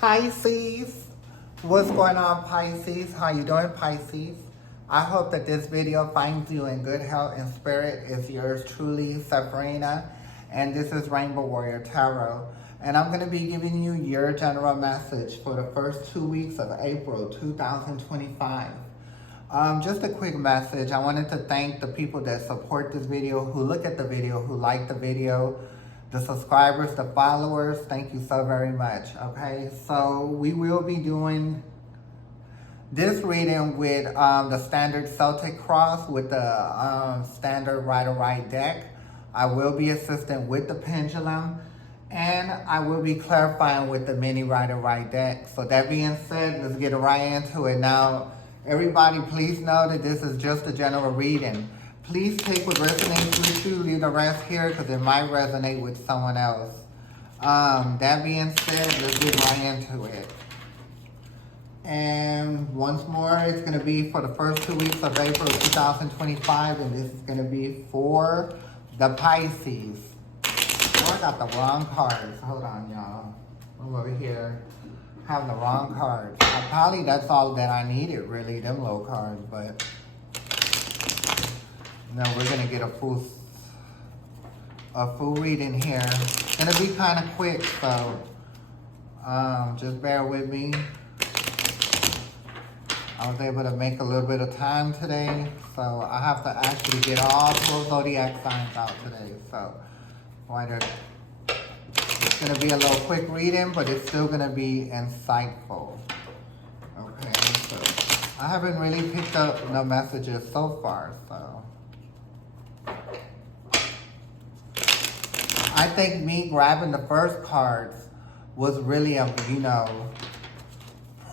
Pisces, what's going on, Pisces? How you doing, Pisces? I hope that this video finds you in good health and spirit. It's yours truly, Sabrina, and this is Rainbow Warrior Tarot. And I'm going to be giving you your general message for the first 2 weeks of April 2025. Just a quick message. I wanted to thank the people that support this video, who look at the video, who like the video, the subscribers, the followers. Thank you so very much. Okay, so we will be doing this reading with the standard Celtic cross with the standard Rider-Waite deck. I will be assisting with the pendulum, and I will be clarifying with the mini Rider-Waite deck. So that being said, let's get right into it. Now, everybody, please know that this is just a general reading. Please take what resonates with you, leave the rest here because it might resonate with someone else. That being said, let's get right into it. And once more, it's going to be for the first 2 weeks of April 2025, and this is going to be for the Pisces. Oh, I got the wrong cards. Hold on, y'all. I'm over here having the wrong cards. Probably that's all that I needed, really, them low cards, but no, we're going to get a full reading here. It's going to be kind of quick, so just bear with me. I was able to make a little bit of time today, so I have to actually get all 12 zodiac signs out today. So it's going to be a little quick reading, but it's still going to be insightful. Okay, so I haven't really picked up no messages so far, so I think me grabbing the first cards was really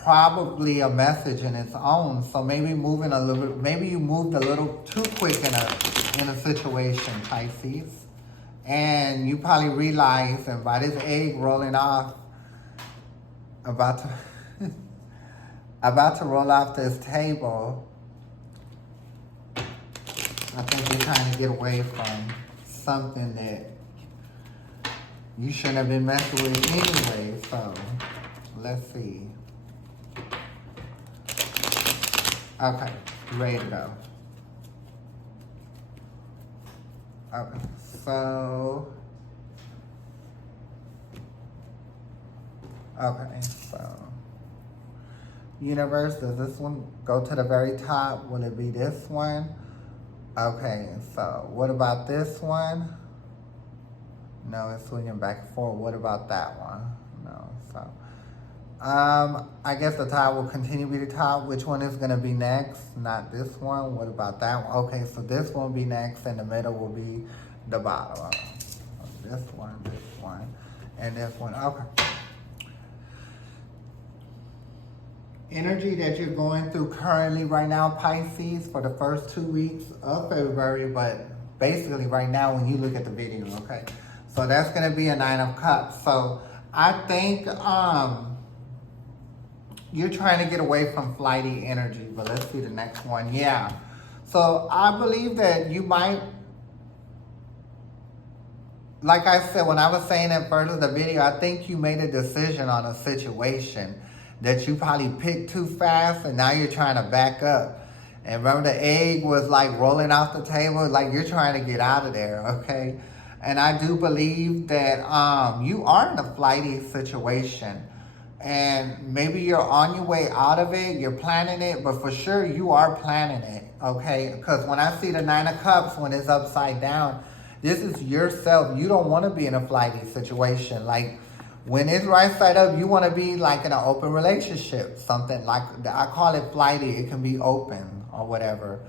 probably a message in its own. So maybe moving a little bit, maybe you moved a little too quick in a situation, Pisces. And you probably realize, and by this egg rolling off, about to roll off this table, I think you're trying to get away from something that you shouldn't have been messing with anyway. So let's see. Okay, ready to go. Okay, so universe, does this one go to the very top? Will it be this one? Okay, so what about this one? No, it's swinging back and forth. What about that one? No, so I guess the top will continue to be the top. Which one is going to be next? Not this one. What about that one? Okay, so this one will be next, and the middle will be the bottom. This one, and this one. Okay. Energy that you're going through currently right now, Pisces, for the first 2 weeks of February, but basically right now when you look at the video, okay? So that's going to be a 9 of Cups. So I think you're trying to get away from flighty energy, but let's see the next one. Yeah. So I believe that you might, like I said, when I was saying at first of the video, I think you made a decision on a situation that you probably picked too fast, and now you're trying to back up. And remember, the egg was like rolling off the table, like you're trying to get out of there, okay? And I do believe that you are in a flighty situation. And maybe you're on your way out of it, you're planning it, but for sure you are planning it, okay? Because when I see the 9 of Cups, when it's upside down, this is yourself. You don't want to be in a flighty situation. Like, when it's right side up, you want to be like in an open relationship. Something like, I call it flighty. It can be open or whatever.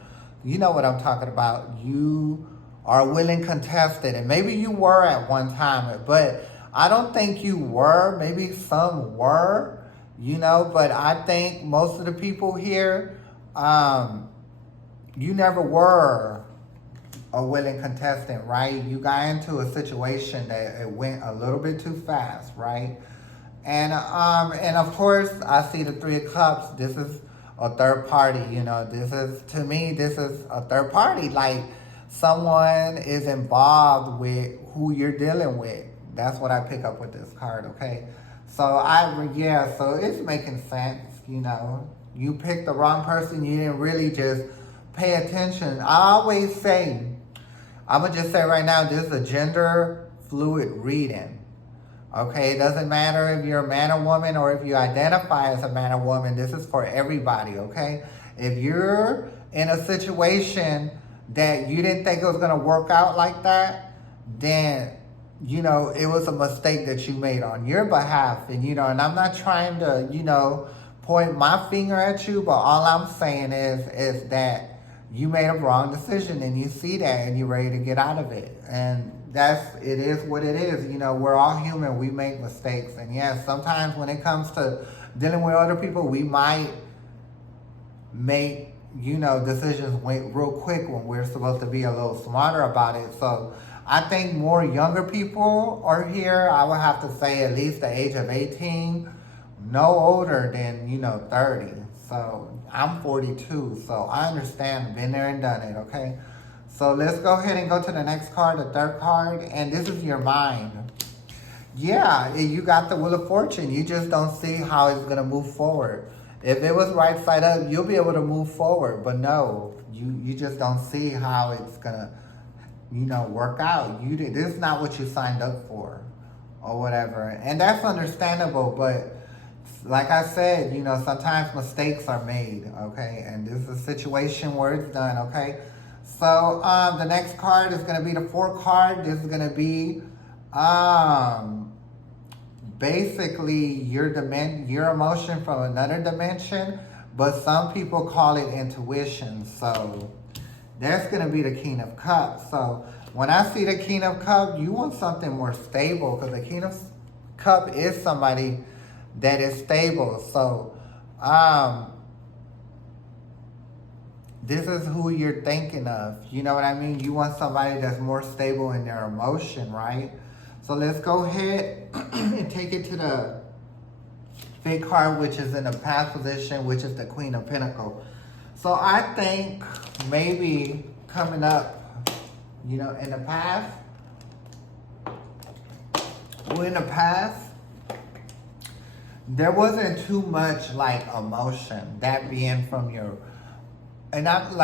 You know what I'm talking about. You are a willing contestant. And maybe you were at one time, but I don't think you were. Maybe some were, but I think most of the people here, you never were a willing contestant, right? You got into a situation that it went a little bit too fast, right? And of course, I see the 3 of Cups. This is a third party, this is, to me, this is a third party. Like, someone is involved with who you're dealing with. That's what I pick up with this card, okay? So it's making sense, you know. You picked the wrong person, you didn't really just pay attention. I always say, I'm going to just say right now, this is a gender fluid reading. Okay, it doesn't matter if you're a man or woman or if you identify as a man or woman. This is for everybody, okay? If you're in a situation that you didn't think it was going to work out like that, then, you know, it was a mistake that you made on your behalf. And, you know, and I'm not trying to, you know, point my finger at you, but all I'm saying is that you made a wrong decision and you see that and you're ready to get out of it. And it is what it is. You know, we're all human. We make mistakes. And yes, sometimes when it comes to dealing with other people, we might make, you know, decisions real quick when we're supposed to be a little smarter about it. So I think more younger people are here. I would have to say at least the age of 18, no older than, you know, 30. So I'm 42, so I understand, been there and done it, okay? So let's go ahead and go to the next card, the third card, and this is your mind. Yeah, you got the Wheel of Fortune. You just don't see how it's going to move forward. If it was right side up, you'll be able to move forward, but no, you just don't see how it's going to, you know, work out. This is not what you signed up for or whatever, and that's understandable, but like I said, you know, sometimes mistakes are made, okay? And this is a situation where it's done, okay? So the next card is going to be the 4th card. This is going to be basically your emotion from another dimension, but some people call it intuition. So that's going to be the King of Cups. So when I see the King of Cups, you want something more stable, because the King of Cups is somebody that is stable. So this is who you're thinking of. You know what I mean? You want somebody that's more stable in their emotion, right? So let's go ahead and take it to the 5th card, which is in the past position, which is the Queen of Pentacles. So I think maybe coming up, you know, in the past, there wasn't too much like emotion, that being from your, and I'm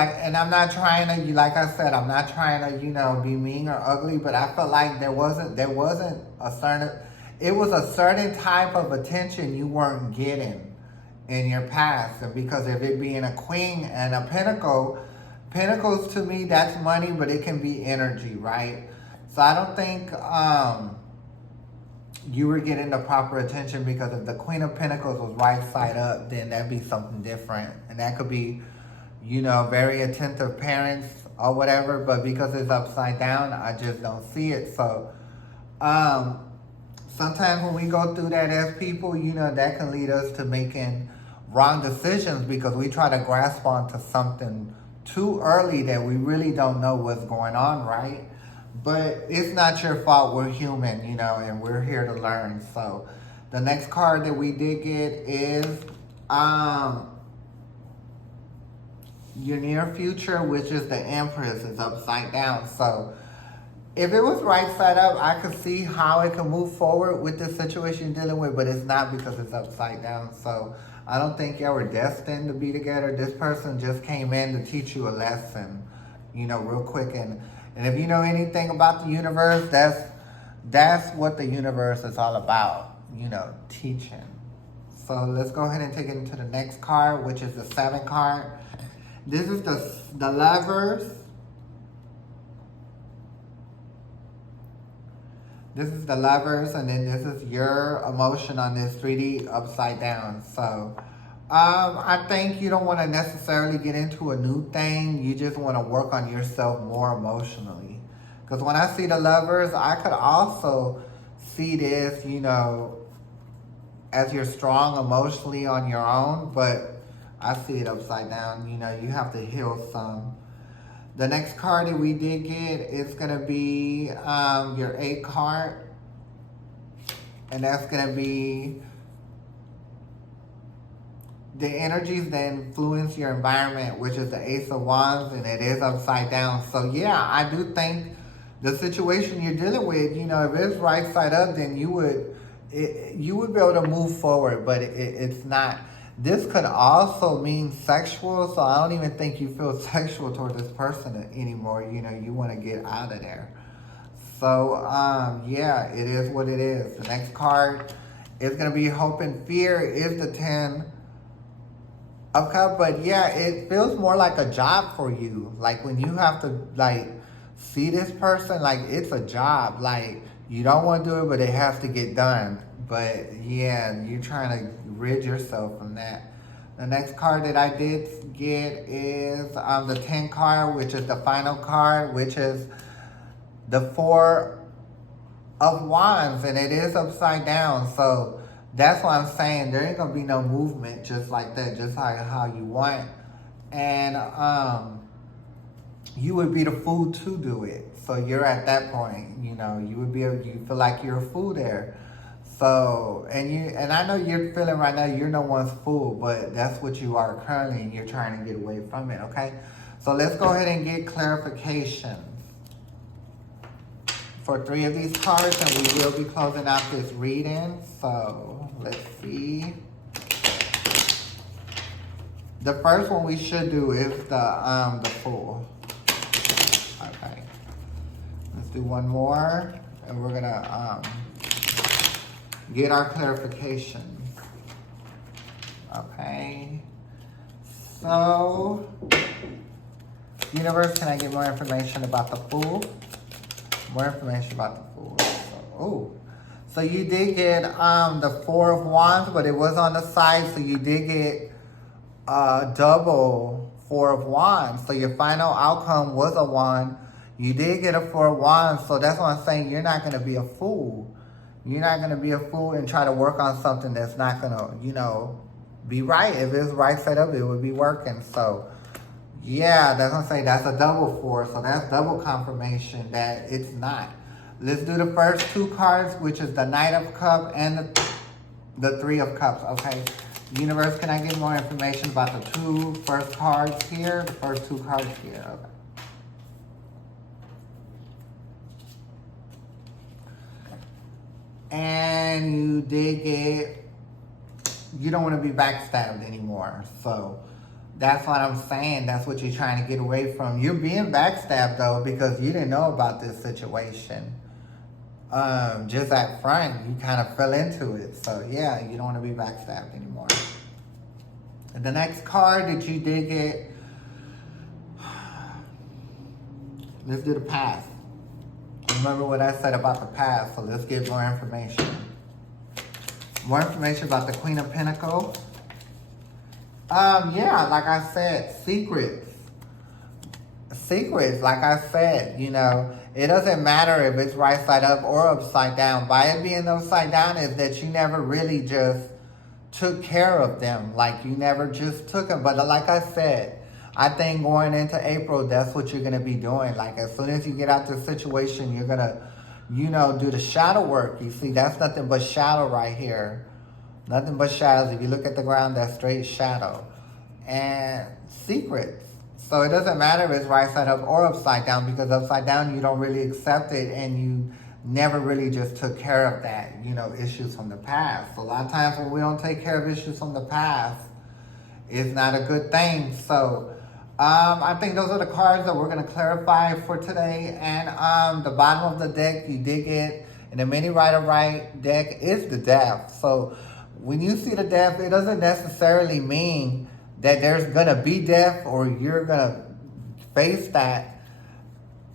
not trying to, like I said, I'm not trying to, you know, be mean or ugly, but I felt like there wasn't it was a certain type of attention you weren't getting in your past. And because of it being a Queen and a Pentacles to me, that's money, but it can be energy, right? So I don't think you were getting the proper attention, because if the Queen of Pentacles was right side up, then that'd be something different. And that could be, you know, very attentive parents or whatever, but because it's upside down, I just don't see it. So sometimes when we go through that as people, you know, that can lead us to making wrong decisions, because we try to grasp onto something too early that we really don't know what's going on, right? But it's not your fault. We're human, you know, and we're here to learn. So the next card that we did get is your near future, which is the Empress, is upside down. So if it was right side up, I could see how it can move forward with the situation you're dealing with, but it's not, because it's upside down. So I don't think y'all were destined to be together. This person just came in to teach you a lesson, you know, real quick. And if you know anything about the universe, that's what the universe is all about, you know, teaching. So let's go ahead and take it into the next card, which is the 7th card. This is the Lovers. This is the Lovers, and then this is your emotion on this 3D upside down. So I think you don't want to necessarily get into a new thing. You just want to work on yourself more emotionally. Because when I see the Lovers, I could also see this, you know, as you're strong emotionally on your own, but I see it upside down. You know, you have to heal some. The next card that we did get is going to be your 8th card. And that's going to be the energies that influence your environment, which is the Ace of Wands, and it is upside down. So yeah, I do think the situation you're dealing with, you know, if it's right side up, then you would be able to move forward, but it's not. This could also mean sexual, so I don't even think you feel sexual toward this person anymore. You know, you want to get out of there. So, yeah, it is what it is. The next card is going to be hope and fear is the 10 of Cups. But, yeah, it feels more like a job for you. Like, when you have to, like, see this person, like, it's a job. Like, you don't want to do it, but it has to get done. But, yeah, you're trying to rid yourself from that. The next card that I did get is the 10 card, which is the final card, which is the 4 of Wands, and it is upside down. So that's what I'm saying. There ain't gonna be no movement just like that, just like how you want. And you would be the fool to do it. So you're at that point, you know, you would be you feel like you're a fool there. So, and I know you're feeling right now you're no one's fool, but that's what you are currently, and you're trying to get away from it, okay? So let's go ahead and get clarification for 3 of these cards, and we will be closing out this reading. So let's see. The first one we should do is the Fool. Okay. Let's do one more, and we're gonna get our clarification. Okay. So, universe, can I get more information about the Fool? More information about the Fool. So you did get the 4 of Wands, but it was on the side, so you did get double 4 of Wands. So your final outcome was a wand. You did get a 4 of Wands, so that's what I'm saying. You're not going to be a fool. You're not going to be a fool and try to work on something that's not going to, you know, be right. If it's right set up, it would be working. So, yeah, that's what I'm saying. That's a double 4. So that's double confirmation that it's not. Let's do the first 2 cards, which is the Knight of Cups and the 3 of Cups. Okay. Universe, can I get more information about the 2 first cards here? The first 2 cards here. Okay. And you did get, you don't want to be backstabbed anymore. So that's what I'm saying. That's what you're trying to get away from. You're being backstabbed, though, because you didn't know about this situation. Just at front, you kind of fell into it. So, yeah, you don't want to be backstabbed anymore. The next card that you did get, let's do the past. Remember what I said about the past, so let's get more information. More information about the Queen of Pentacles. Yeah, like I said, secrets. Secrets, like I said, you know, it doesn't matter if it's right side up or upside down. By it being upside down is that you never really just took care of them. Like, you never just took them. But like I said, I think going into April, that's what you're going to be doing. Like, as soon as you get out this situation, you're going to, you know, do the shadow work. You see, that's nothing but shadow right here. Nothing but shadows. If you look at the ground, that's straight shadow. And secrets. So it doesn't matter if it's right side up or upside down, because upside down, you don't really accept it, and you never really just took care of that, you know, issues from the past. So a lot of times when we don't take care of issues from the past, it's not a good thing. So I think those are the cards that we're going to clarify for today. And the bottom of the deck, you did get, in the mini Rider-Waite deck, is the Death. So when you see the Death, it doesn't necessarily mean that there's going to be death or you're going to face that.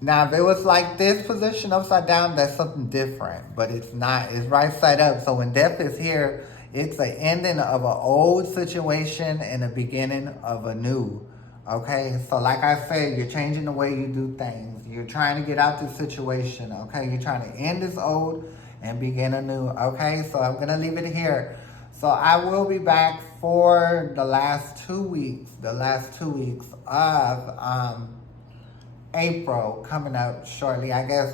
Now, if it was like this position upside down, that's something different. But it's not. It's right side up. So when death is here, it's an ending of an old situation and a beginning of a new. Okay? So like I said, you're changing the way you do things. You're trying to get out this situation. Okay? You're trying to end this old and begin a new. Okay? So I'm going to leave it here. So I will be back for the last 2 weeks. The last 2 weeks of April coming up shortly. I guess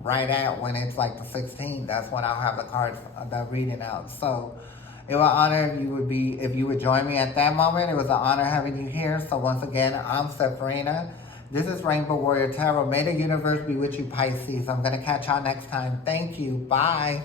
right out when it's like the 16th. That's when I'll have the cards, the reading out. So it was an honor if you would join me at that moment. It was an honor having you here. So once again, I'm Sepharina. This is Rainbow Warrior Tarot. May the universe be with you, Pisces. I'm going to catch y'all next time. Thank you. Bye.